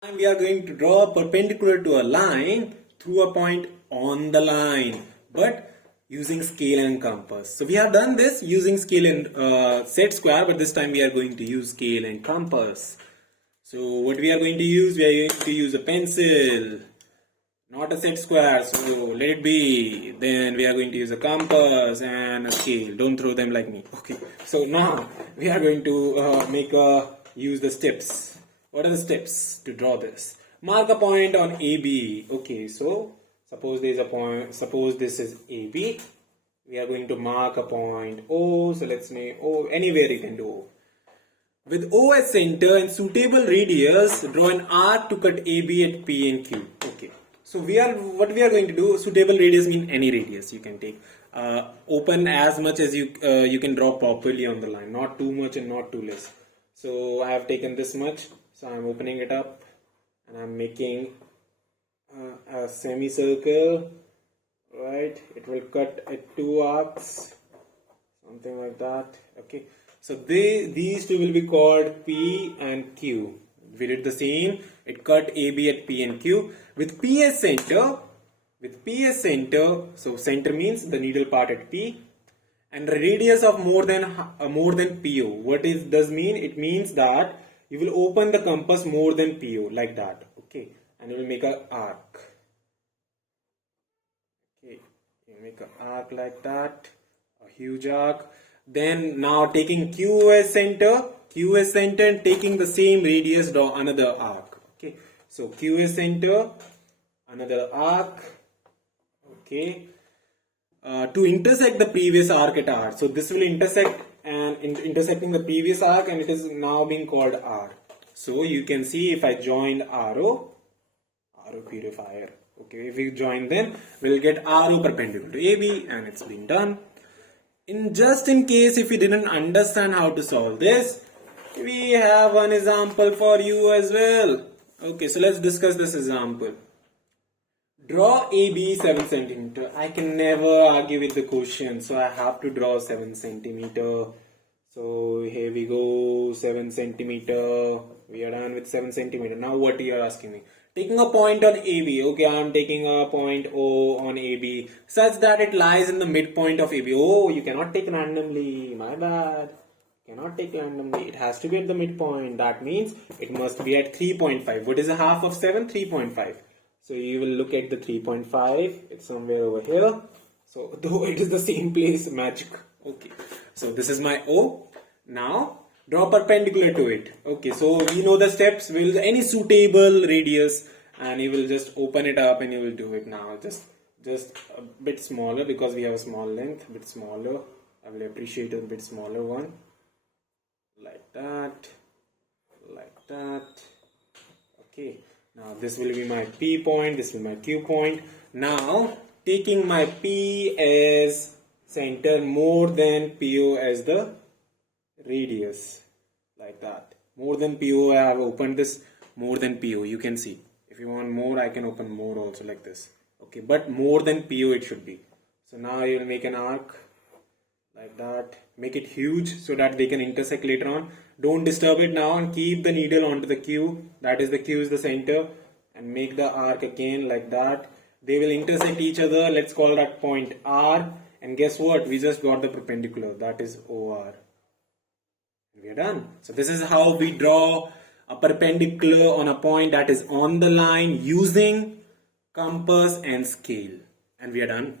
And we are going to draw perpendicular to a line through a point on the line, but using scale and compass. So we have done this using scale and set square, but this time we are going to use scale and compass. So what we are going to use? We are going to use a pencil, not a set square. So let it be. Then we are going to use a compass and a scale. Don't throw them like me. Okay. So now we are going to use the steps. What are the steps to draw this? Mark a point on AB. Okay. So suppose there is a point. Suppose this is AB. We are going to mark a point O. So let's name O. Anywhere you can do O. With O as center and suitable radius, draw an arc to cut AB at P and Q. Okay. So what we are going to do. Suitable radius mean any radius you can take. Open as much as you can draw properly on the line. Not too much and not too less. So I have taken this much. So I am opening it up and I am making a semicircle. Right. It will cut at 2 arcs. Something like that. Okay. So these two will be called P and Q. We did the same. It cut AB at P and Q. With P as center, so center means the needle part at P, and the radius of more than PO. What does mean? It means that you will open the compass more than PO like that. Okay, and you will make an arc. Okay, you make an arc like that, a huge arc. Then now taking Q as center and taking the same radius, draw another arc. Okay, so Q as center, another arc. Okay, to intersect the previous arc at R. So this will intersect and intersecting the previous arc, and it is now being called R. So you can see if I join RO purifier. Okay, if we join them, we'll get RO perpendicular to AB, and it's been done. Just in case if you didn't understand how to solve this, we have one example for you as well. Okay, so let's discuss this example. Draw AB 7 centimeter. I can never argue with the question, so I have to draw 7 centimeter. So here we go, 7 centimeter. We are done with 7 centimeter. Now what you are asking me? Taking a point on AB. Okay, I am taking a point O on AB such that it lies in the midpoint of AB. Oh, you cannot take randomly. My bad. Cannot take randomly. It has to be at the midpoint. That means it must be at 3.5. What is the half of 7? 3.5. So you will look at the 3.5. It's somewhere over here. So though it is the same place, magic. Okay. So this is my O. Now draw perpendicular to it. Okay, so we know the steps. Will any suitable radius, and you will just open it up and you will do it now. Just a bit smaller because we have a small length. A bit smaller. I will appreciate a bit smaller one. Like that. Like that. Okay. Now this will be my P point. This will be my Q point. Now taking my P as center more than PO as the radius, like that. More than PO, I have opened this more than PO. You can see. If you want more, I can open more also like this. Okay, but more than PO it should be. So now you will make an arc like that. Make it huge so that they can intersect later on. Don't disturb it now and keep the needle onto the Q. That is the Q is the center, and make the arc again like that. They will intersect each other. Let's call that point R. And guess what? We just got the perpendicular. That is OR. We are done. So this is how we draw a perpendicular on a point that is on the line using compass and scale. And we are done.